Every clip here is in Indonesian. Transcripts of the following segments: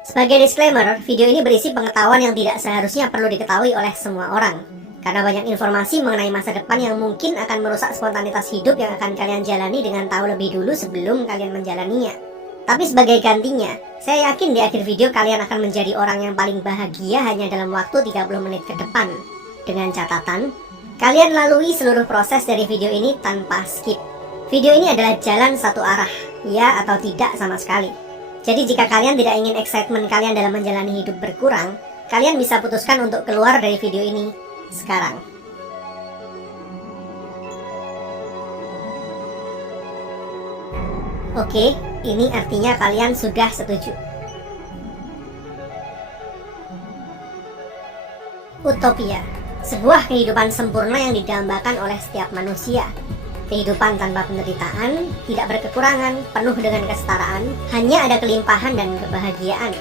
Sebagai disclaimer, video ini berisi pengetahuan yang tidak seharusnya perlu diketahui oleh semua orang. Karena banyak informasi mengenai masa depan yang mungkin akan merusak spontanitas hidup yang akan kalian jalani dengan tahu lebih dulu sebelum kalian menjalaninya. Tapi sebagai gantinya, saya yakin di akhir video kalian akan menjadi orang yang paling bahagia hanya dalam waktu 30 menit ke depan. Dengan catatan, kalian lalui seluruh proses dari video ini tanpa skip. Video ini adalah jalan satu arah, ya atau tidak sama sekali. Jadi jika kalian tidak ingin excitement kalian dalam menjalani hidup berkurang, kalian bisa putuskan untuk keluar dari video ini sekarang. Oke, ini artinya kalian sudah setuju. Utopia, sebuah kehidupan sempurna yang didambakan oleh setiap manusia. Kehidupan tanpa penderitaan, tidak berkekurangan, penuh dengan kesetaraan, hanya ada kelimpahan dan kebahagiaan.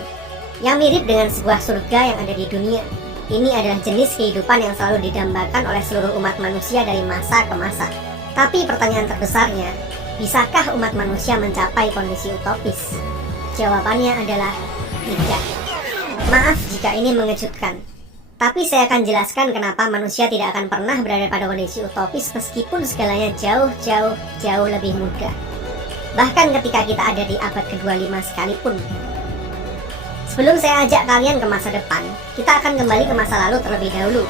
Yang mirip dengan sebuah surga yang ada di dunia. Ini adalah jenis kehidupan yang selalu didambakan oleh seluruh umat manusia dari masa ke masa. Tapi pertanyaan terbesarnya, bisakah umat manusia mencapai kondisi utopis? Jawabannya adalah tidak. Maaf jika ini mengejutkan. Tapi saya akan jelaskan kenapa manusia tidak akan pernah berada pada kondisi utopis meskipun segalanya jauh lebih mudah. Bahkan ketika kita ada di abad ke-25 sekalipun. Sebelum saya ajak kalian ke masa depan, kita akan kembali ke masa lalu terlebih dahulu.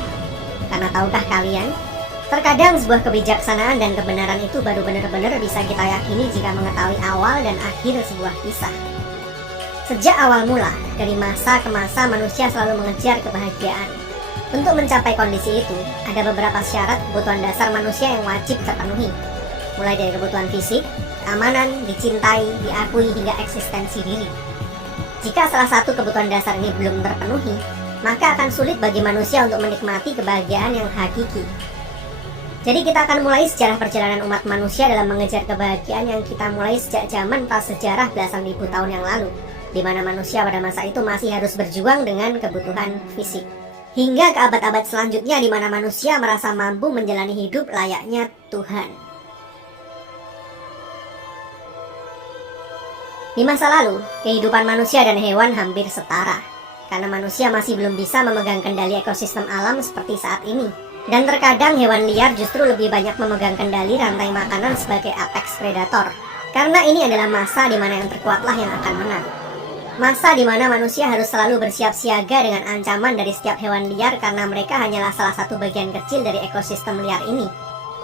Karena tahukah kalian, terkadang sebuah kebijaksanaan dan kebenaran itu baru benar-benar bisa kita yakini jika mengetahui awal dan akhir sebuah kisah. Sejak awal mula, dari masa ke masa manusia selalu mengejar kebahagiaan. Untuk mencapai kondisi itu, ada beberapa syarat kebutuhan dasar manusia yang wajib terpenuhi. Mulai dari kebutuhan fisik, keamanan, dicintai, diakui, hingga eksistensi diri. Jika salah satu kebutuhan dasar ini belum terpenuhi, maka akan sulit bagi manusia untuk menikmati kebahagiaan yang hakiki. Jadi kita akan mulai sejarah perjalanan umat manusia dalam mengejar kebahagiaan yang kita mulai sejak zaman prasejarah belasan ribu tahun yang lalu, di mana manusia pada masa itu masih harus berjuang dengan kebutuhan fisik. Hingga ke abad-abad selanjutnya di mana manusia merasa mampu menjalani hidup layaknya Tuhan. Di masa lalu, kehidupan manusia dan hewan hampir setara, karena manusia masih belum bisa memegang kendali ekosistem alam seperti saat ini. Dan terkadang hewan liar justru lebih banyak memegang kendali rantai makanan sebagai apex predator. Karena ini adalah masa di mana yang terkuatlah yang akan menang. Masa di mana manusia harus selalu bersiap siaga dengan ancaman dari setiap hewan liar karena mereka hanyalah salah satu bagian kecil dari ekosistem liar ini.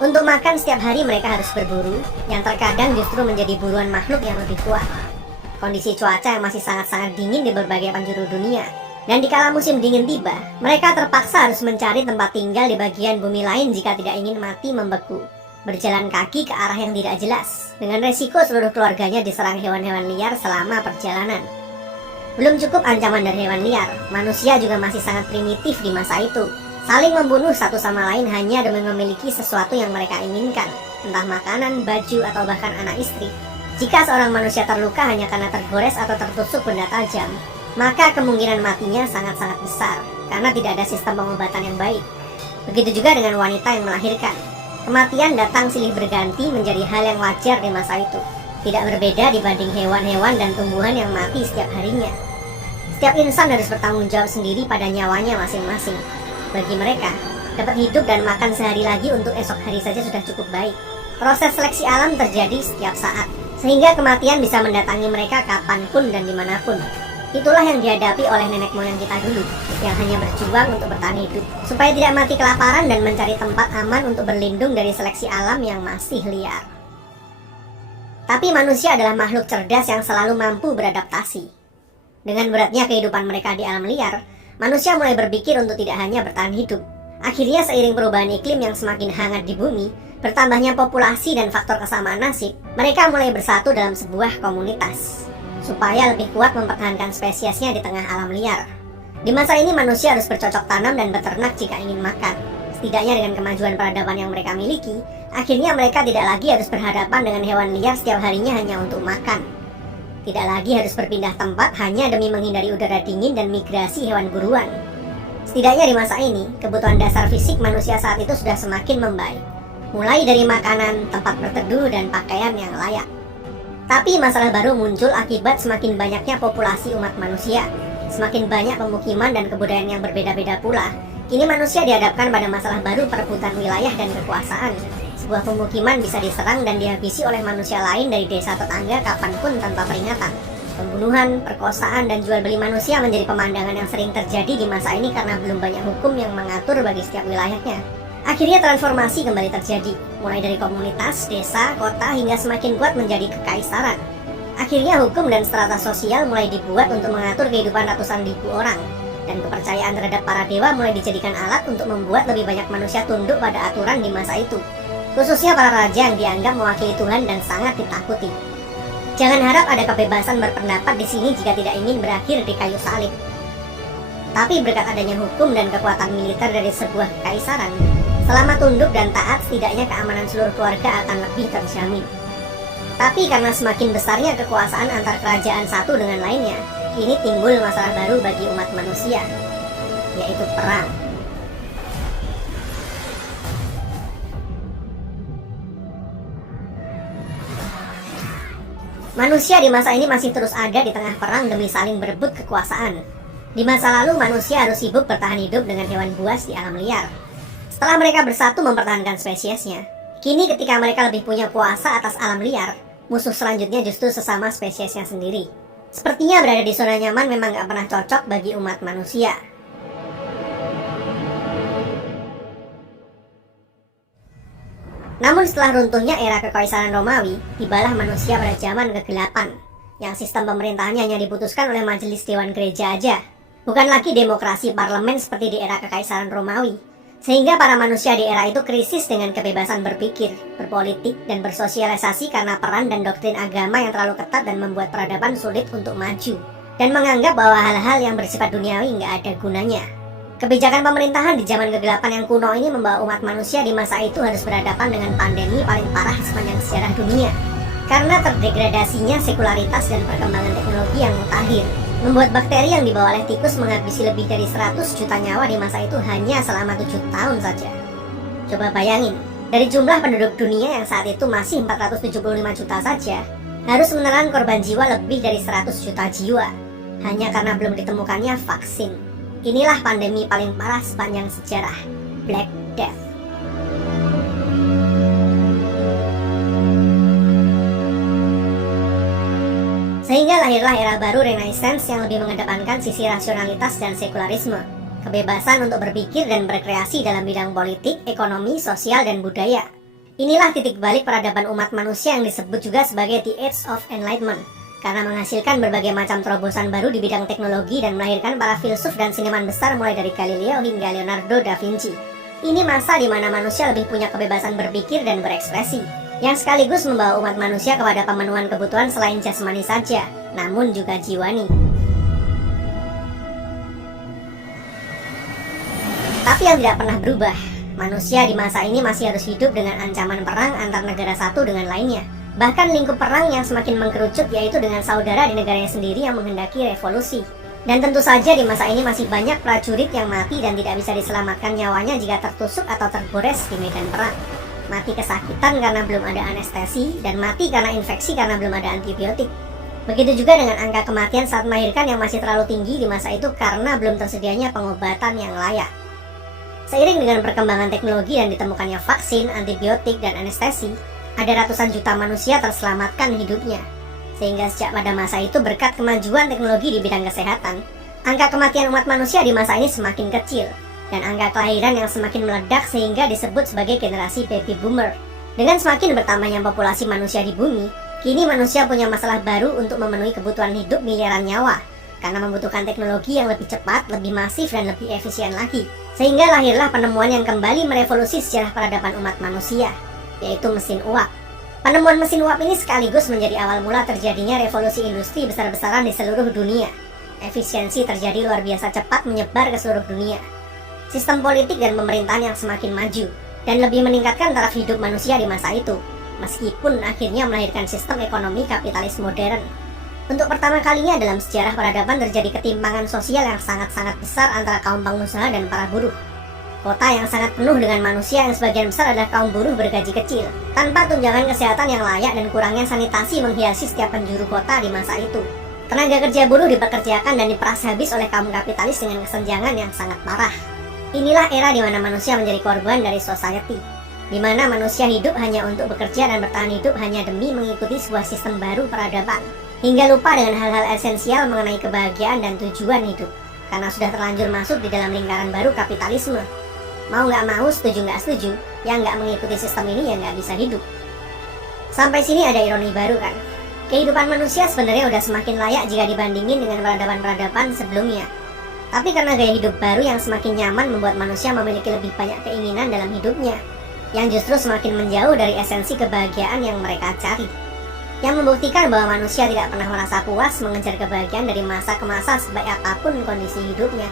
Untuk makan setiap hari mereka harus berburu, yang terkadang justru menjadi buruan makhluk yang lebih kuat. Kondisi cuaca yang masih sangat-sangat dingin di berbagai penjuru dunia. Dan dikala musim dingin tiba, mereka terpaksa harus mencari tempat tinggal di bagian bumi lain jika tidak ingin mati membeku. Berjalan kaki ke arah yang tidak jelas, dengan resiko seluruh keluarganya diserang hewan-hewan liar selama perjalanan. Belum cukup ancaman dari hewan liar, manusia juga masih sangat primitif di masa itu. Saling membunuh satu sama lain hanya demi memiliki sesuatu yang mereka inginkan, entah makanan, baju, atau bahkan anak istri. Jika seorang manusia terluka hanya karena tergores atau tertusuk benda tajam, maka kemungkinan matinya sangat-sangat besar, karena tidak ada sistem pengobatan yang baik. Begitu juga dengan wanita yang melahirkan. Kematian datang silih berganti menjadi hal yang wajar di masa itu. Tidak berbeda dibanding hewan-hewan dan tumbuhan yang mati setiap harinya. Setiap insan harus bertanggung jawab sendiri pada nyawanya masing-masing. Bagi mereka, dapat hidup dan makan sehari lagi untuk esok hari saja sudah cukup baik. Proses seleksi alam terjadi setiap saat, sehingga kematian bisa mendatangi mereka kapanpun dan dimanapun. Itulah yang dihadapi oleh nenek moyang kita dulu, yang hanya berjuang untuk bertahan hidup, supaya tidak mati kelaparan dan mencari tempat aman untuk berlindung dari seleksi alam yang masih liar. Tapi manusia adalah makhluk cerdas yang selalu mampu beradaptasi. Dengan beratnya kehidupan mereka di alam liar, manusia mulai berpikir untuk tidak hanya bertahan hidup. Akhirnya seiring perubahan iklim yang semakin hangat di bumi, bertambahnya populasi dan faktor kesamaan nasib, mereka mulai bersatu dalam sebuah komunitas, supaya lebih kuat mempertahankan spesiesnya di tengah alam liar. Di masa ini manusia harus bercocok tanam dan beternak jika ingin makan. Setidaknya dengan kemajuan peradaban yang mereka miliki, akhirnya mereka tidak lagi harus berhadapan dengan hewan liar setiap harinya hanya untuk makan. Tidak lagi harus berpindah tempat hanya demi menghindari udara dingin dan migrasi hewan buruan. Setidaknya di masa ini, kebutuhan dasar fisik manusia saat itu sudah semakin membaik. Mulai dari makanan, tempat berteduh, dan pakaian yang layak. Tapi masalah baru muncul akibat semakin banyaknya populasi umat manusia. Semakin banyak pemukiman dan kebudayaan yang berbeda-beda pula. Kini manusia dihadapkan pada masalah baru perebutan wilayah dan kekuasaan. Sebuah pemukiman bisa diserang dan dihabisi oleh manusia lain dari desa tetangga kapanpun tanpa peringatan. Pembunuhan, perkosaan, dan jual beli manusia menjadi pemandangan yang sering terjadi di masa ini karena belum banyak hukum yang mengatur bagi setiap wilayahnya. Akhirnya transformasi kembali terjadi, mulai dari komunitas, desa, kota, hingga semakin kuat menjadi kekaisaran. Akhirnya hukum dan strata sosial mulai dibuat untuk mengatur kehidupan ratusan ribu orang, dan kepercayaan terhadap para dewa mulai dijadikan alat untuk membuat lebih banyak manusia tunduk pada aturan di masa itu. Khususnya para raja yang dianggap mewakili Tuhan dan sangat ditakuti. Jangan harap ada kebebasan berpendapat di sini jika tidak ingin berakhir di kayu salib. Tapi berkat adanya hukum dan kekuatan militer dari sebuah kekaisaran, selama tunduk dan taat, setidaknya keamanan seluruh keluarga akan lebih terjamin. Tapi karena semakin besarnya kekuasaan antar kerajaan satu dengan lainnya, kini timbul masalah baru bagi umat manusia, yaitu perang. Manusia di masa ini masih terus ada di tengah perang demi saling berebut kekuasaan. Di masa lalu manusia harus sibuk bertahan hidup dengan hewan buas di alam liar. Setelah mereka bersatu mempertahankan spesiesnya, kini ketika mereka lebih punya kuasa atas alam liar, musuh selanjutnya justru sesama spesiesnya sendiri. Sepertinya berada di zona nyaman memang gak pernah cocok bagi umat manusia. Namun setelah runtuhnya era kekaisaran Romawi, tibalah manusia pada zaman kegelapan, yang sistem pemerintahannya hanya diputuskan oleh majelis dewan gereja aja, bukan lagi demokrasi parlemen seperti di era kekaisaran Romawi. Sehingga para manusia di era itu krisis dengan kebebasan berpikir, berpolitik, dan bersosialisasi karena peran dan doktrin agama yang terlalu ketat dan membuat peradaban sulit untuk maju, dan menganggap bahwa hal-hal yang bersifat duniawi nggak ada gunanya. Kebijakan pemerintahan di zaman kegelapan yang kuno ini membawa umat manusia di masa itu harus berhadapan dengan pandemi paling parah sepanjang sejarah dunia. Karena terdegradasinya sekularitas dan perkembangan teknologi yang mutakhir, membuat bakteri yang dibawa oleh tikus menghabisi lebih dari 100 juta nyawa di masa itu hanya selama 7 tahun saja. Coba bayangin, dari jumlah penduduk dunia yang saat itu masih 475 juta saja, harus menelan korban jiwa lebih dari 100 juta jiwa, hanya karena belum ditemukannya vaksin. Inilah pandemi paling parah sepanjang sejarah, Black Death. Sehingga lahirlah era baru Renaissance yang lebih mengedepankan sisi rasionalitas dan sekularisme, kebebasan untuk berpikir dan berkreasi dalam bidang politik, ekonomi, sosial, dan budaya. Inilah titik balik peradaban umat manusia yang disebut juga sebagai The Age of Enlightenment, karena menghasilkan berbagai macam terobosan baru di bidang teknologi dan melahirkan para filsuf dan seniman besar mulai dari Galileo hingga Leonardo da Vinci. Ini masa di mana manusia lebih punya kebebasan berpikir dan berekspresi, yang sekaligus membawa umat manusia kepada pemenuhan kebutuhan selain jasmani saja, namun juga jiwani. Tapi yang tidak pernah berubah, manusia di masa ini masih harus hidup dengan ancaman perang antar negara satu dengan lainnya. Bahkan lingkup perang yang semakin mengkerucut yaitu dengan saudara di negaranya sendiri yang menghendaki revolusi. Dan tentu saja di masa ini masih banyak prajurit yang mati dan tidak bisa diselamatkan nyawanya jika tertusuk atau tergores di medan perang. Mati kesakitan karena belum ada anestesi, dan mati karena infeksi karena belum ada antibiotik. Begitu juga dengan angka kematian saat melahirkan yang masih terlalu tinggi di masa itu karena belum tersedianya pengobatan yang layak. Seiring dengan perkembangan teknologi dan ditemukannya vaksin, antibiotik, dan anestesi, ada ratusan juta manusia terselamatkan hidupnya. Sehingga sejak pada masa itu berkat kemajuan teknologi di bidang kesehatan, angka kematian umat manusia di masa ini semakin kecil, dan angka kelahiran yang semakin meledak sehingga disebut sebagai generasi baby boomer. Dengan semakin bertambahnya populasi manusia di bumi, kini manusia punya masalah baru untuk memenuhi kebutuhan hidup miliaran nyawa, karena membutuhkan teknologi yang lebih cepat, lebih masif, dan lebih efisien lagi. Sehingga lahirlah penemuan yang kembali merevolusi sejarah peradaban umat manusia, yaitu mesin uap. Penemuan mesin uap ini sekaligus menjadi awal mula terjadinya revolusi industri besar-besaran di seluruh dunia. Efisiensi terjadi luar biasa cepat menyebar ke seluruh dunia. Sistem politik dan pemerintahan yang semakin maju, dan lebih meningkatkan taraf hidup manusia di masa itu, meskipun akhirnya melahirkan sistem ekonomi kapitalis modern. Untuk pertama kalinya dalam sejarah peradaban terjadi ketimpangan sosial yang sangat-sangat besar antara kaum pengusaha dan para buruh. Kota yang sangat penuh dengan manusia yang sebagian besar adalah kaum buruh bergaji kecil, tanpa tunjangan kesehatan yang layak dan kurangnya sanitasi menghiasi setiap penjuru kota di masa itu. Tenaga kerja buruh dipekerjakan dan diperas habis oleh kaum kapitalis dengan kesenjangan yang sangat parah. Inilah era di mana manusia menjadi korban dari society, di mana manusia hidup hanya untuk bekerja dan bertahan hidup hanya demi mengikuti sebuah sistem baru peradaban, hingga lupa dengan hal-hal esensial mengenai kebahagiaan dan tujuan hidup, karena sudah terlanjur masuk di dalam lingkaran baru kapitalisme. Mau nggak mau, setuju nggak setuju, yang nggak mengikuti sistem ini ya nggak bisa hidup. Sampai sini ada ironi baru kan? Kehidupan manusia sebenarnya udah semakin layak jika dibandingin dengan peradaban-peradaban sebelumnya. Tapi karena gaya hidup baru yang semakin nyaman membuat manusia memiliki lebih banyak keinginan dalam hidupnya, yang justru semakin menjauh dari esensi kebahagiaan yang mereka cari. Yang membuktikan bahwa manusia tidak pernah merasa puas mengejar kebahagiaan dari masa ke masa sebaik apapun kondisi hidupnya.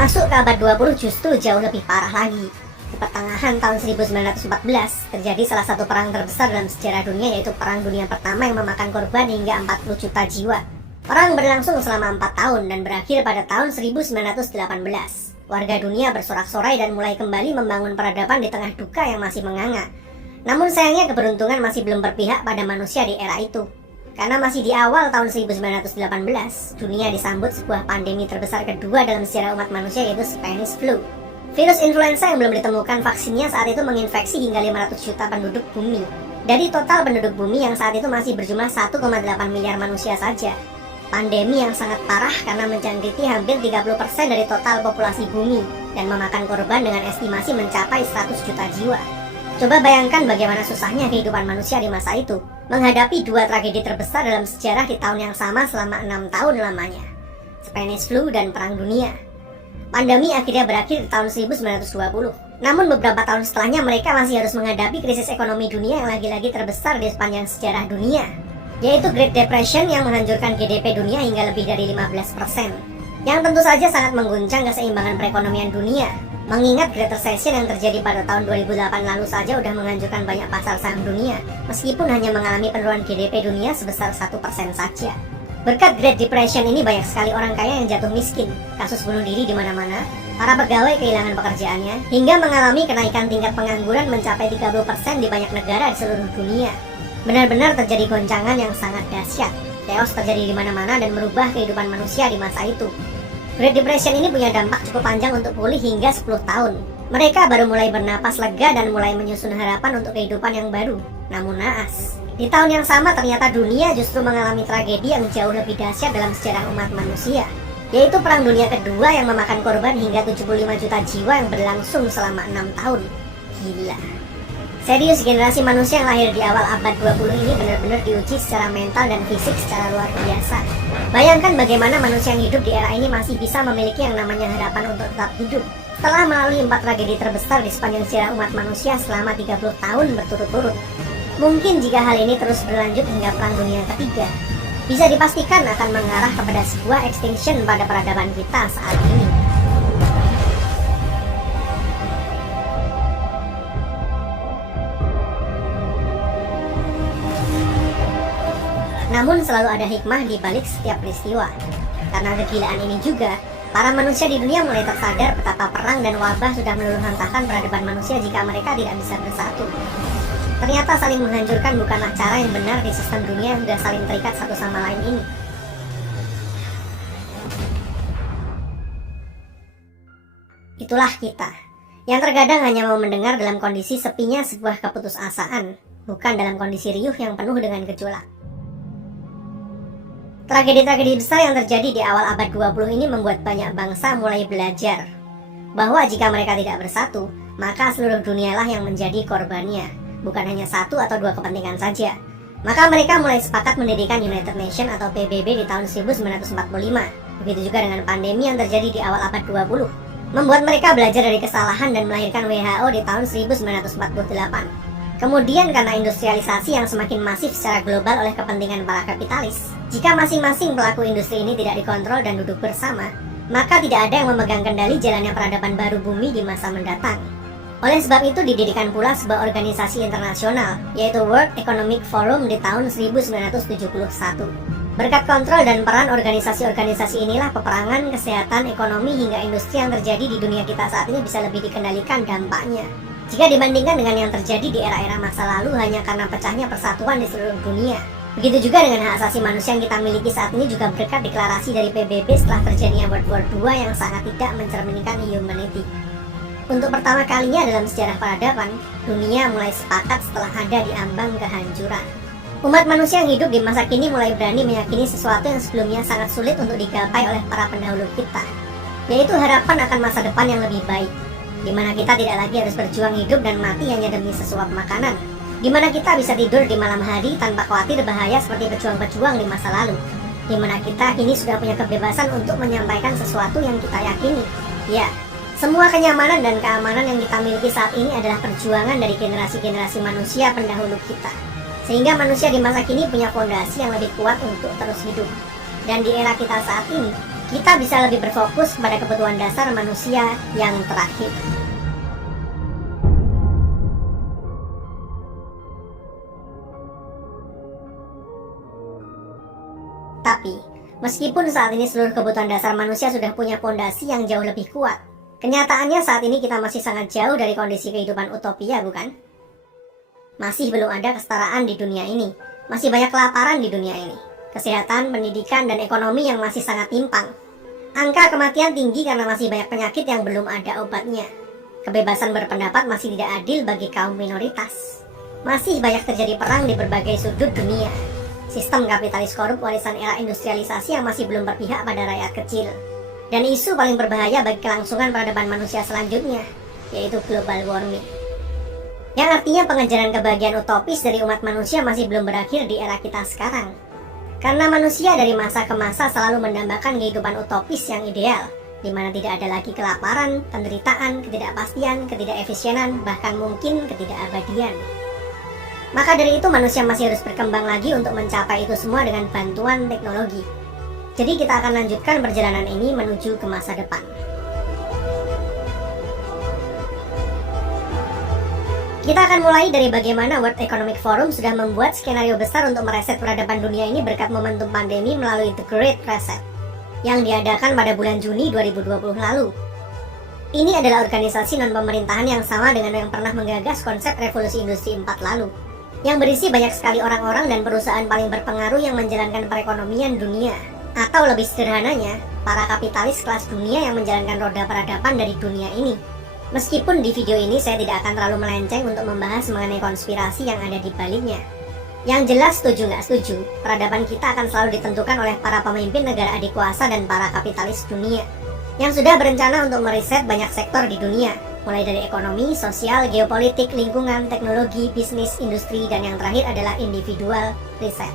Masuk ke abad 20 justru jauh lebih parah lagi. Di pertengahan tahun 1914, terjadi salah satu perang terbesar dalam sejarah dunia, yaitu Perang Dunia Pertama yang memakan korban hingga 40 juta jiwa. Perang berlangsung selama 4 tahun dan berakhir pada tahun 1918. Warga dunia bersorak-sorai dan mulai kembali membangun peradaban di tengah duka yang masih menganga. Namun sayangnya keberuntungan masih belum berpihak pada manusia di era itu. Karena masih di awal tahun 1918, dunia disambut sebuah pandemi terbesar kedua dalam sejarah umat manusia, yaitu Spanish Flu. Virus influenza yang belum ditemukan vaksinnya saat itu menginfeksi hingga 500 juta penduduk bumi. Dari total penduduk bumi yang saat itu masih berjumlah 1,8 miliar manusia saja. Pandemi yang sangat parah karena menjangkiti hampir 30% dari total populasi bumi dan memakan korban dengan estimasi mencapai 100 juta jiwa. Coba bayangkan bagaimana susahnya kehidupan manusia di masa itu, menghadapi dua tragedi terbesar dalam sejarah di tahun yang sama selama 6 tahun lamanya, Spanish Flu dan Perang Dunia. Pandemi akhirnya berakhir di tahun 1920. Namun beberapa tahun setelahnya mereka masih harus menghadapi krisis ekonomi dunia yang lagi-lagi terbesar di sepanjang sejarah dunia, yaitu Great Depression yang menghancurkan GDP dunia hingga lebih dari 15%, yang tentu saja sangat mengguncang keseimbangan perekonomian dunia. Mengingat Great Recession yang terjadi pada tahun 2008 lalu saja udah menghancurkan banyak pasar saham dunia, meskipun hanya mengalami penurunan GDP dunia sebesar 1% saja. Berkat Great Depression ini banyak sekali orang kaya yang jatuh miskin, kasus bunuh diri di mana-mana, para pegawai kehilangan pekerjaannya, hingga mengalami kenaikan tingkat pengangguran mencapai 30% di banyak negara di seluruh dunia. Benar-benar terjadi goncangan yang sangat dahsyat. Chaos terjadi di mana-mana dan merubah kehidupan manusia di masa itu. Great Depression ini punya dampak cukup panjang untuk pulih hingga 10 tahun. Mereka baru mulai bernapas lega dan mulai menyusun harapan untuk kehidupan yang baru. Namun naas, di tahun yang sama ternyata dunia justru mengalami tragedi yang jauh lebih dahsyat dalam sejarah umat manusia, yaitu Perang Dunia Kedua yang memakan korban hingga 75 juta jiwa yang berlangsung selama 6 tahun. Gila. Serius, generasi manusia yang lahir di awal abad 20 ini benar-benar diuji secara mental dan fisik secara luar biasa. Bayangkan bagaimana manusia yang hidup di era ini masih bisa memiliki yang namanya harapan untuk tetap hidup setelah melalui 4 tragedi terbesar di sepanjang sejarah umat manusia selama 30 tahun berturut-turut. Mungkin jika hal ini terus berlanjut hingga Perang Dunia Ketiga, bisa dipastikan akan mengarah kepada sebuah extinction pada peradaban kita saat ini. Namun selalu ada hikmah di balik setiap peristiwa. Karena kegilaan ini juga, para manusia di dunia mulai tersadar betapa perang dan wabah sudah meluluhlantakkan peradaban manusia jika mereka tidak bisa bersatu. Ternyata saling menghancurkan bukanlah cara yang benar di sistem dunia yang sudah saling terikat satu sama lain ini. Itulah kita, yang terkadang hanya mau mendengar dalam kondisi sepinya sebuah keputusasaan, bukan dalam kondisi riuh yang penuh dengan gejolak. Tragedi-tragedi besar yang terjadi di awal abad 20 ini membuat banyak bangsa mulai belajar bahwa jika mereka tidak bersatu, maka seluruh dunialah yang menjadi korbannya, bukan hanya satu atau dua kepentingan saja. Maka mereka mulai sepakat mendirikan United Nations atau PBB di tahun 1945. Begitu juga dengan pandemi yang terjadi di awal abad 20, membuat mereka belajar dari kesalahan dan melahirkan WHO di tahun 1948. Kemudian karena industrialisasi yang semakin masif secara global oleh kepentingan para kapitalis, jika masing-masing pelaku industri ini tidak dikontrol dan duduk bersama, maka tidak ada yang memegang kendali jalannya peradaban baru bumi di masa mendatang. Oleh sebab itu didirikan pula sebuah organisasi internasional, yaitu World Economic Forum di tahun 1971. Berkat kontrol dan peran organisasi-organisasi inilah peperangan, kesehatan, ekonomi, hingga industri yang terjadi di dunia kita saat ini bisa lebih dikendalikan dampaknya, jika dibandingkan dengan yang terjadi di era-era masa lalu hanya karena pecahnya persatuan di seluruh dunia. Begitu juga dengan hak asasi manusia yang kita miliki saat ini juga berkat deklarasi dari PBB setelah terjadinya World War II yang sangat tidak mencerminkan humanity. Untuk pertama kalinya dalam sejarah peradaban, dunia mulai sepakat setelah ada di ambang kehancuran. Umat manusia yang hidup di masa kini mulai berani meyakini sesuatu yang sebelumnya sangat sulit untuk digapai oleh para pendahulu kita, yaitu harapan akan masa depan yang lebih baik, di mana kita tidak lagi harus berjuang hidup dan mati hanya demi sesuap makanan, di mana kita bisa tidur di malam hari tanpa khawatir bahaya seperti pejuang-pejuang di masa lalu, di mana kita kini sudah punya kebebasan untuk menyampaikan sesuatu yang kita yakini. Ya, semua kenyamanan dan keamanan yang kita miliki saat ini adalah perjuangan dari generasi-generasi manusia pendahulu kita, sehingga manusia di masa kini punya fondasi yang lebih kuat untuk terus hidup. Dan di era kita saat ini, kita bisa lebih berfokus pada kebutuhan dasar manusia yang terakhir. Tapi, meskipun saat ini seluruh kebutuhan dasar manusia sudah punya fondasi yang jauh lebih kuat, kenyataannya saat ini kita masih sangat jauh dari kondisi kehidupan utopia, bukan? Masih belum ada kesetaraan di dunia ini, masih banyak kelaparan di dunia ini, kesehatan, pendidikan, dan ekonomi yang masih sangat timpang. Angka kematian tinggi karena masih banyak penyakit yang belum ada obatnya. Kebebasan berpendapat masih tidak adil bagi kaum minoritas. Masih banyak terjadi perang di berbagai sudut dunia. Sistem kapitalis korup warisan era industrialisasi yang masih belum berpihak pada rakyat kecil. Dan isu paling berbahaya bagi kelangsungan peradaban manusia selanjutnya, yaitu global warming. Yang artinya pengejaran kebahagiaan utopis dari umat manusia masih belum berakhir di era kita sekarang. Karena manusia dari masa ke masa selalu mendambakan kehidupan utopis yang ideal, di mana tidak ada lagi kelaparan, penderitaan, ketidakpastian, ketidakefisienan, bahkan mungkin ketidakabadian. Maka dari itu manusia masih harus berkembang lagi untuk mencapai itu semua dengan bantuan teknologi. Jadi kita akan lanjutkan perjalanan ini menuju ke masa depan. Kita akan mulai dari bagaimana World Economic Forum sudah membuat skenario besar untuk mereset peradaban dunia ini berkat momentum pandemi melalui The Great Reset yang diadakan pada bulan Juni 2020 lalu. Ini adalah organisasi non-pemerintahan yang sama dengan yang pernah menggagas konsep revolusi industri 4 lalu, yang berisi banyak sekali orang-orang dan perusahaan paling berpengaruh yang menjalankan perekonomian dunia, atau lebih sederhananya, para kapitalis kelas dunia yang menjalankan roda peradaban dari dunia ini. Meskipun di video ini saya tidak akan terlalu melenceng untuk membahas mengenai konspirasi yang ada di baliknya. Yang jelas setuju nggak setuju, peradaban kita akan selalu ditentukan oleh para pemimpin negara adikuasa dan para kapitalis dunia, yang sudah berencana untuk meriset banyak sektor di dunia, mulai dari ekonomi, sosial, geopolitik, lingkungan, teknologi, bisnis, industri, dan yang terakhir adalah individual riset.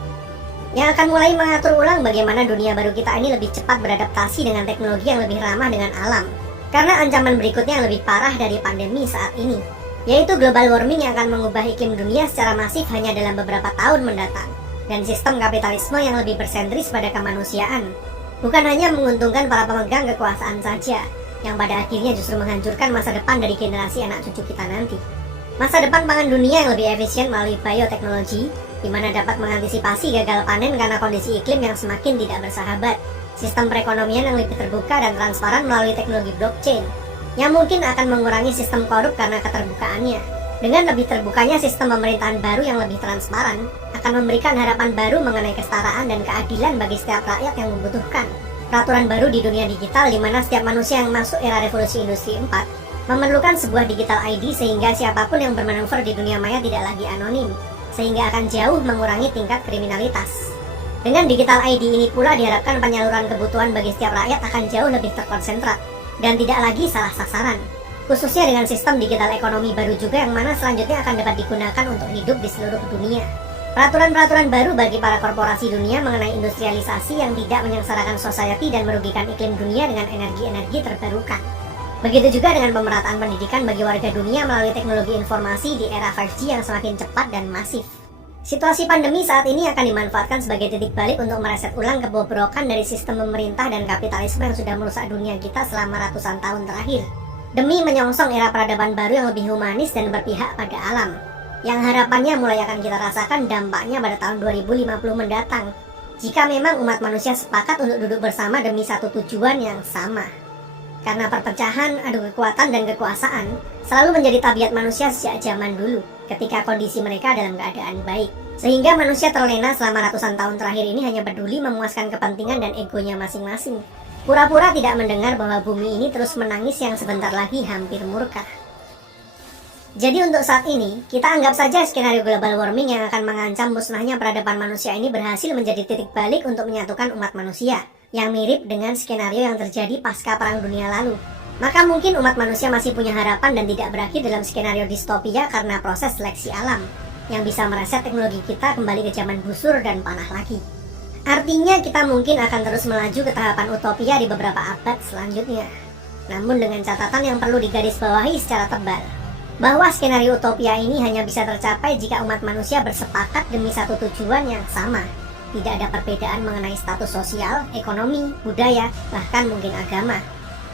Yang akan mulai mengatur ulang bagaimana dunia baru kita ini lebih cepat beradaptasi dengan teknologi yang lebih ramah dengan alam. Karena ancaman berikutnya yang lebih parah dari pandemi saat ini, yaitu global warming yang akan mengubah iklim dunia secara masif hanya dalam beberapa tahun mendatang, dan sistem kapitalisme yang lebih bersentris pada kemanusiaan, bukan hanya menguntungkan para pemegang kekuasaan saja, yang pada akhirnya justru menghancurkan masa depan dari generasi anak cucu kita nanti. Masa depan pangan dunia yang lebih efisien melalui bioteknologi, di mana dapat mengantisipasi gagal panen karena kondisi iklim yang semakin tidak bersahabat. Sistem perekonomian yang lebih terbuka dan transparan melalui teknologi blockchain, yang mungkin akan mengurangi sistem korup karena keterbukaannya. Dengan lebih terbukanya sistem pemerintahan baru yang lebih transparan, akan memberikan harapan baru mengenai kesetaraan dan keadilan bagi setiap rakyat yang membutuhkan. Peraturan baru di dunia digital di mana setiap manusia yang masuk era revolusi industri 4 memerlukan sebuah digital ID sehingga siapapun yang bermanuver di dunia maya tidak lagi anonim, sehingga akan jauh mengurangi tingkat kriminalitas. Dengan digital ID ini pula diharapkan penyaluran kebutuhan bagi setiap rakyat akan jauh lebih terkonsentrat dan tidak lagi salah sasaran. Khususnya dengan sistem digital ekonomi baru juga yang mana selanjutnya akan dapat digunakan untuk hidup di seluruh dunia. Peraturan-peraturan baru bagi para korporasi dunia mengenai industrialisasi yang tidak menyengsarakan society dan merugikan iklim dunia dengan energi-energi terbarukan. Begitu juga dengan pemerataan pendidikan bagi warga dunia melalui teknologi informasi di era 5G yang semakin cepat dan masif. Situasi pandemi saat ini akan dimanfaatkan sebagai titik balik untuk mereset ulang kebobrokan dari sistem pemerintah dan kapitalisme yang sudah merusak dunia kita selama ratusan tahun terakhir, demi menyongsong era peradaban baru yang lebih humanis dan berpihak pada alam, yang harapannya mulai akan kita rasakan dampaknya pada tahun 2050 mendatang, jika memang umat manusia sepakat untuk duduk bersama demi satu tujuan yang sama. Karena perpecahan, adu kekuatan, dan kekuasaan selalu menjadi tabiat manusia sejak zaman dulu, ketika kondisi mereka dalam keadaan baik. Sehingga manusia terlena selama ratusan tahun terakhir ini hanya peduli memuaskan kepentingan dan egonya masing-masing. Pura-pura tidak mendengar bahwa bumi ini terus menangis yang sebentar lagi hampir murka. Jadi untuk saat ini, kita anggap saja skenario global warming yang akan mengancam musnahnya peradaban manusia ini berhasil menjadi titik balik untuk menyatukan umat manusia, yang mirip dengan skenario yang terjadi pasca Perang Dunia lalu. Maka mungkin umat manusia masih punya harapan dan tidak berakhir dalam skenario distopia karena proses seleksi alam, yang bisa mereset teknologi kita kembali ke zaman busur dan panah lagi. Artinya kita mungkin akan terus melaju ke tahapan utopia di beberapa abad selanjutnya. Namun dengan catatan yang perlu digarisbawahi secara tebal, bahwa skenario utopia ini hanya bisa tercapai jika umat manusia bersepakat demi satu tujuan yang sama. Tidak ada perbedaan mengenai status sosial, ekonomi, budaya, bahkan mungkin agama.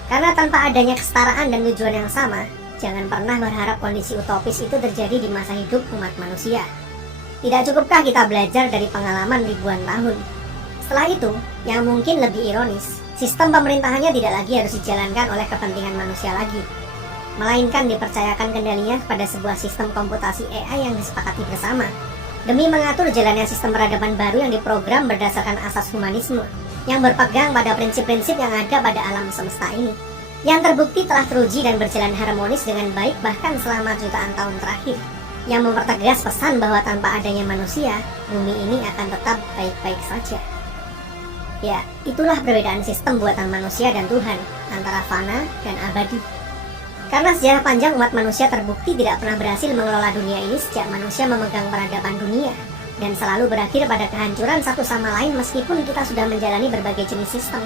Karena tanpa adanya kesetaraan dan tujuan yang sama, jangan pernah berharap kondisi utopis itu terjadi di masa hidup umat manusia. Tidak cukupkah kita belajar dari pengalaman ribuan tahun? Setelah itu, yang mungkin lebih ironis, sistem pemerintahannya tidak lagi harus dijalankan oleh kepentingan manusia lagi, melainkan dipercayakan kendalinya pada sebuah sistem komputasi AI yang disepakati bersama, demi mengatur jalannya sistem peradaban baru yang diprogram berdasarkan asas humanisme, yang berpegang pada prinsip-prinsip yang ada pada alam semesta ini, yang terbukti telah teruji dan berjalan harmonis dengan baik bahkan selama jutaan tahun terakhir, yang mempertegas pesan bahwa tanpa adanya manusia, bumi ini akan tetap baik-baik saja. Ya, itulah perbedaan sistem buatan manusia dan Tuhan, antara fana dan abadi. Karena sejarah panjang umat manusia terbukti tidak pernah berhasil mengelola dunia ini sejak manusia memegang peradaban dunia, dan selalu berakhir pada kehancuran satu sama lain meskipun kita sudah menjalani berbagai jenis sistem,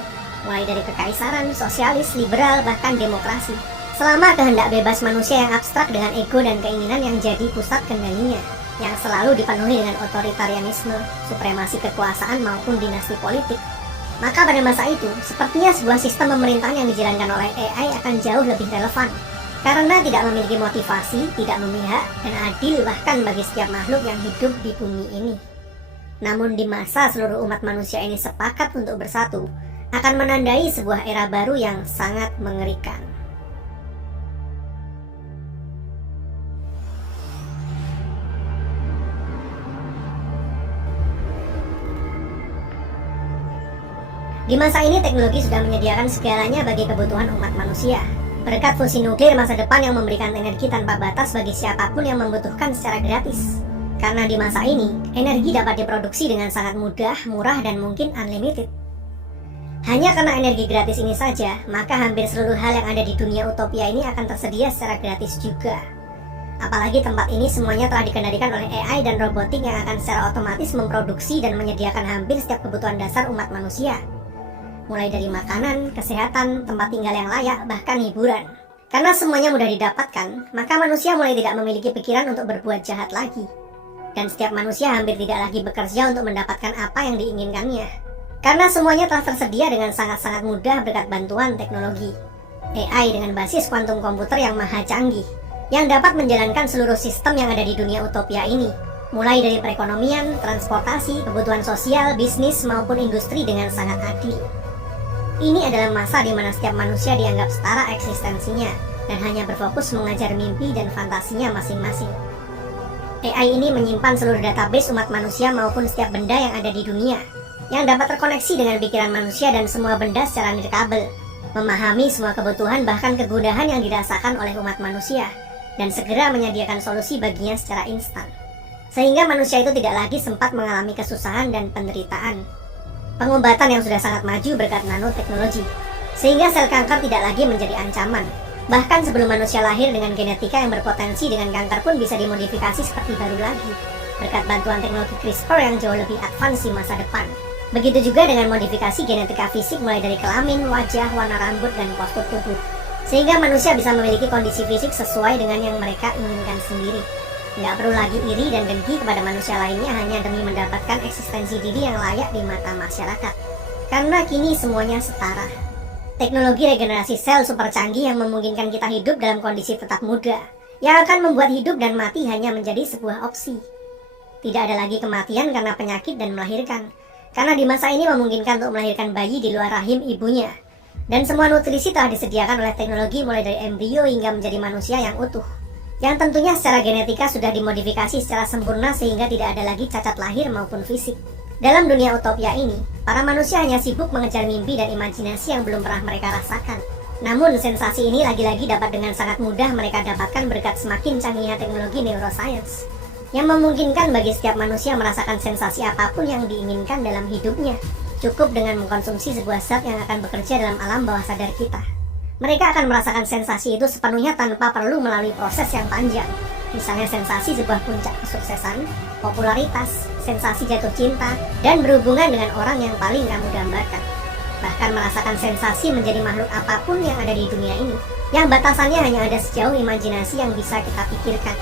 mulai dari kekaisaran, sosialis, liberal, bahkan demokrasi. Selama kehendak bebas manusia yang abstrak dengan ego dan keinginan yang jadi pusat kendalinya, yang selalu dipenuhi dengan otoritarianisme, supremasi kekuasaan maupun dinasti politik, maka pada masa itu, sepertinya sebuah sistem pemerintahan yang dijalankan oleh AI akan jauh lebih relevan, karena tidak memiliki motivasi, tidak memihak, dan adil bahkan bagi setiap makhluk yang hidup di bumi ini. Namun di masa seluruh umat manusia ini sepakat untuk bersatu, akan menandai sebuah era baru yang sangat mengerikan. Di masa ini teknologi sudah menyediakan segalanya bagi kebutuhan umat manusia. Berkat fusi nuklir masa depan yang memberikan energi tanpa batas bagi siapapun yang membutuhkan secara gratis. Karena di masa ini, energi dapat diproduksi dengan sangat mudah, murah, dan mungkin unlimited. Hanya karena energi gratis ini saja, maka hampir seluruh hal yang ada di dunia utopia ini akan tersedia secara gratis juga. Apalagi tempat ini semuanya telah dikendalikan oleh AI dan robotik yang akan secara otomatis memproduksi dan menyediakan hampir setiap kebutuhan dasar umat manusia. Mulai dari makanan, kesehatan, tempat tinggal yang layak, bahkan hiburan. Karena semuanya mudah didapatkan, maka manusia mulai tidak memiliki pikiran untuk berbuat jahat lagi. Dan setiap manusia hampir tidak lagi bekerja untuk mendapatkan apa yang diinginkannya. Karena semuanya telah tersedia dengan sangat-sangat mudah berkat bantuan teknologi. AI dengan basis kuantum komputer yang maha canggih, yang dapat menjalankan seluruh sistem yang ada di dunia utopia ini. Mulai dari perekonomian, transportasi, kebutuhan sosial, bisnis, maupun industri dengan sangat adil. Ini adalah masa di mana setiap manusia dianggap setara eksistensinya dan hanya berfokus mengajar mimpi dan fantasinya masing-masing. AI ini menyimpan seluruh database umat manusia maupun setiap benda yang ada di dunia, yang dapat terkoneksi dengan pikiran manusia dan semua benda secara nirkabel, memahami semua kebutuhan bahkan kegundahan yang dirasakan oleh umat manusia, dan segera menyediakan solusi baginya secara instan. Sehingga manusia itu tidak lagi sempat mengalami kesusahan dan penderitaan. Pengobatan yang sudah sangat maju berkat nanoteknologi, sehingga sel kanker tidak lagi menjadi ancaman. Bahkan sebelum manusia lahir dengan genetika yang berpotensi dengan kanker pun bisa dimodifikasi seperti baru lagi, berkat bantuan teknologi CRISPR yang jauh lebih advance di masa depan. Begitu juga dengan modifikasi genetika fisik mulai dari kelamin, wajah, warna rambut, dan postur tubuh. Sehingga manusia bisa memiliki kondisi fisik sesuai dengan yang mereka inginkan sendiri. Nggak perlu lagi iri dan dengki kepada manusia lainnya hanya demi mendapatkan eksistensi diri yang layak di mata masyarakat. Karena kini semuanya setara. Teknologi regenerasi sel super canggih yang memungkinkan kita hidup dalam kondisi tetap muda, yang akan membuat hidup dan mati hanya menjadi sebuah opsi. Tidak ada lagi kematian karena penyakit dan melahirkan, karena di masa ini memungkinkan untuk melahirkan bayi di luar rahim ibunya. Dan semua nutrisi telah disediakan oleh teknologi mulai dari embrio hingga menjadi manusia yang utuh, yang tentunya secara genetika sudah dimodifikasi secara sempurna sehingga tidak ada lagi cacat lahir maupun fisik. Dalam dunia utopia ini, para manusia hanya sibuk mengejar mimpi dan imajinasi yang belum pernah mereka rasakan. Namun sensasi ini lagi-lagi dapat dengan sangat mudah mereka dapatkan berkat semakin canggihnya teknologi neuroscience, yang memungkinkan bagi setiap manusia merasakan sensasi apapun yang diinginkan dalam hidupnya. Cukup dengan mengkonsumsi sebuah zat yang akan bekerja dalam alam bawah sadar kita. Mereka akan merasakan sensasi itu sepenuhnya tanpa perlu melalui proses yang panjang. Misalnya sensasi sebuah puncak kesuksesan, popularitas, sensasi jatuh cinta, dan berhubungan dengan orang yang paling kamu dambakan. Bahkan merasakan sensasi menjadi makhluk apapun yang ada di dunia ini, yang batasannya hanya ada sejauh imajinasi yang bisa kita pikirkan.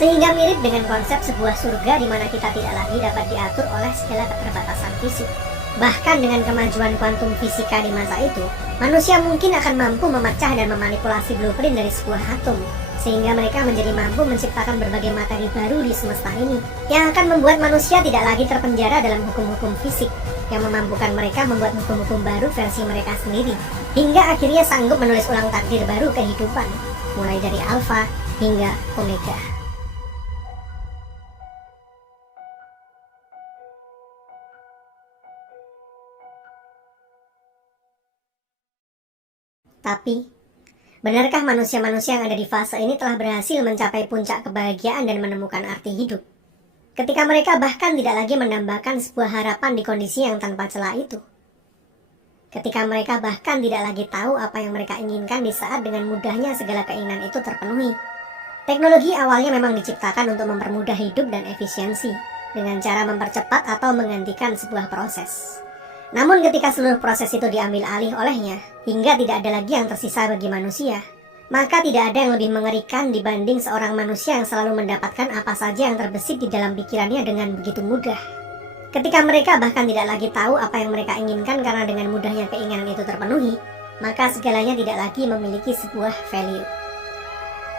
Sehingga mirip dengan konsep sebuah surga di mana kita tidak lagi dapat diatur oleh segala keterbatasan fisik. Bahkan dengan kemajuan kuantum fisika di masa itu, manusia mungkin akan mampu memecah dan memanipulasi blueprint dari sebuah atom, sehingga mereka menjadi mampu menciptakan berbagai materi baru di semesta ini, yang akan membuat manusia tidak lagi terpenjara dalam hukum-hukum fisik, yang memampukan mereka membuat hukum-hukum baru versi mereka sendiri, hingga akhirnya sanggup menulis ulang takdir baru kehidupan, mulai dari alfa hingga omega. Tapi, benarkah manusia-manusia yang ada di fase ini telah berhasil mencapai puncak kebahagiaan dan menemukan arti hidup? Ketika mereka bahkan tidak lagi menambahkan sebuah harapan di kondisi yang tanpa celah itu. Ketika mereka bahkan tidak lagi tahu apa yang mereka inginkan di saat dengan mudahnya segala keinginan itu terpenuhi. Teknologi awalnya memang diciptakan untuk mempermudah hidup dan efisiensi, dengan cara mempercepat atau menggantikan sebuah proses. Namun ketika seluruh proses itu diambil alih olehnya, hingga tidak ada lagi yang tersisa bagi manusia, maka tidak ada yang lebih mengerikan dibanding seorang manusia yang selalu mendapatkan apa saja yang terbesit di dalam pikirannya dengan begitu mudah. Ketika mereka bahkan tidak lagi tahu apa yang mereka inginkan karena dengan mudahnya keinginan itu terpenuhi, maka segalanya tidak lagi memiliki sebuah value.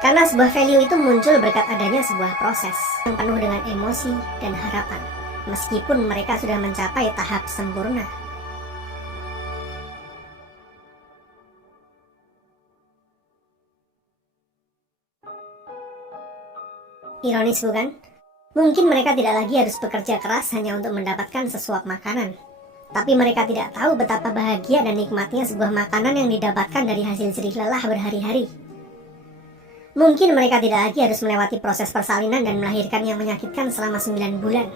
Karena sebuah value itu muncul berkat adanya sebuah proses yang penuh dengan emosi dan harapan, meskipun mereka sudah mencapai tahap sempurna. Ironis bukan? Mungkin mereka tidak lagi harus bekerja keras hanya untuk mendapatkan sesuap makanan. Tapi mereka tidak tahu betapa bahagia dan nikmatnya sebuah makanan yang didapatkan dari hasil jerih lelah berhari-hari. Mungkin mereka tidak lagi harus melewati proses persalinan dan melahirkan yang menyakitkan selama 9 bulan.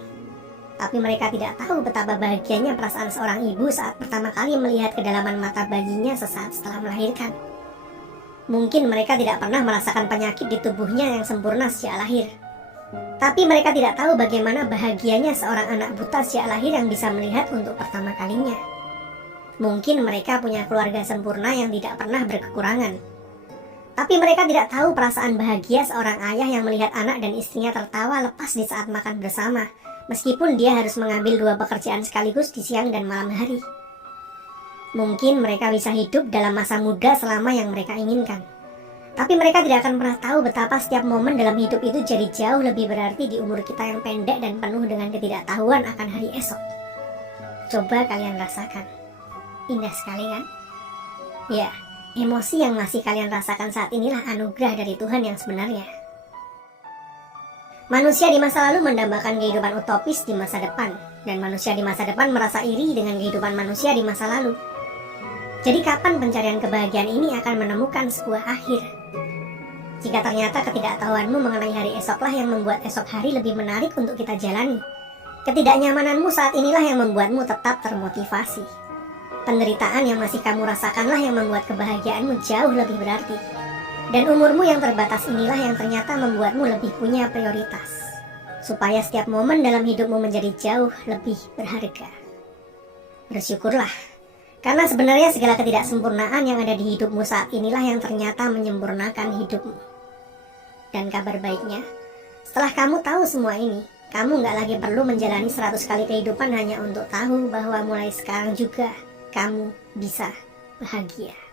Tapi mereka tidak tahu betapa bahagianya perasaan seorang ibu saat pertama kali melihat kedalaman mata bayinya sesaat setelah melahirkan. Mungkin mereka tidak pernah merasakan penyakit di tubuhnya yang sempurna sejak lahir. Tapi mereka tidak tahu bagaimana bahagianya seorang anak buta sejak lahir yang bisa melihat untuk pertama kalinya. Mungkin mereka punya keluarga sempurna yang tidak pernah berkekurangan. Tapi mereka tidak tahu perasaan bahagia seorang ayah yang melihat anak dan istrinya tertawa lepas di saat makan bersama, meskipun dia harus mengambil 2 pekerjaan sekaligus di siang dan malam hari. Mungkin mereka bisa hidup dalam masa muda selama yang mereka inginkan. Tapi mereka tidak akan pernah tahu betapa setiap momen dalam hidup itu jadi jauh lebih berarti di umur kita yang pendek dan penuh dengan ketidaktahuan akan hari esok. Coba kalian rasakan. Indah sekali kan? Ya, emosi yang masih kalian rasakan saat inilah anugerah dari Tuhan yang sebenarnya. Manusia di masa lalu mendambakan kehidupan utopis di masa depan, dan manusia di masa depan merasa iri dengan kehidupan manusia di masa lalu. Jadi kapan pencarian kebahagiaan ini akan menemukan sebuah akhir? Jika ternyata ketidaktahuanmu mengenai hari esoklah yang membuat esok hari lebih menarik untuk kita jalani, ketidaknyamananmu saat inilah yang membuatmu tetap termotivasi. Penderitaan yang masih kamu rasakanlah yang membuat kebahagiaanmu jauh lebih berarti. Dan umurmu yang terbatas inilah yang ternyata membuatmu lebih punya prioritas, supaya setiap momen dalam hidupmu menjadi jauh lebih berharga. Bersyukurlah, Karena sebenarnya segala ketidaksempurnaan yang ada di hidupmu saat inilah yang ternyata menyempurnakan hidupmu. Dan kabar baiknya, setelah kamu tahu semua ini, kamu nggak lagi perlu menjalani 100 kali kehidupan hanya untuk tahu bahwa mulai sekarang juga kamu bisa bahagia.